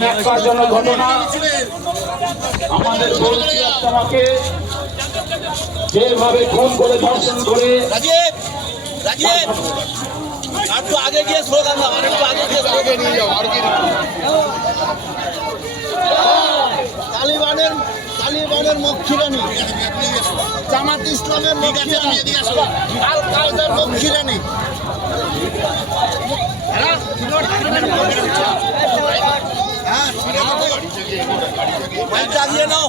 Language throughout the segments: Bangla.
ন্যাক্কারজনক ঘটনা আমাদের আমাকে যেভাবে খুন করে ধর্ষণ করে একটু আগে গিয়ে স্লোগান দাও, একটু আগে গিয়ে স্লোগান নিয়ে যাও। আর কি তালিবানের মক্ষিরানি, জামাত ইসলামের মক্ষিরানি, আল কায়দার মক্ষিরানি, জাগিয়ে নাও।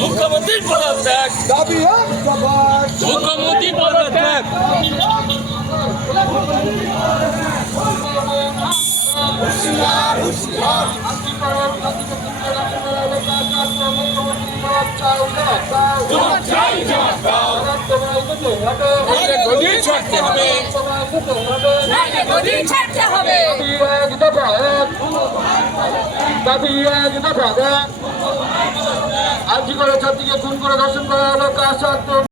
মুখ্যমন্ত্রীর পদত্যাগ, মুখ্যমন্ত্রীর পদত্যাগ। আজকে করে ছাত্রীকে খুন করে ধর্ষণ করা হলো কার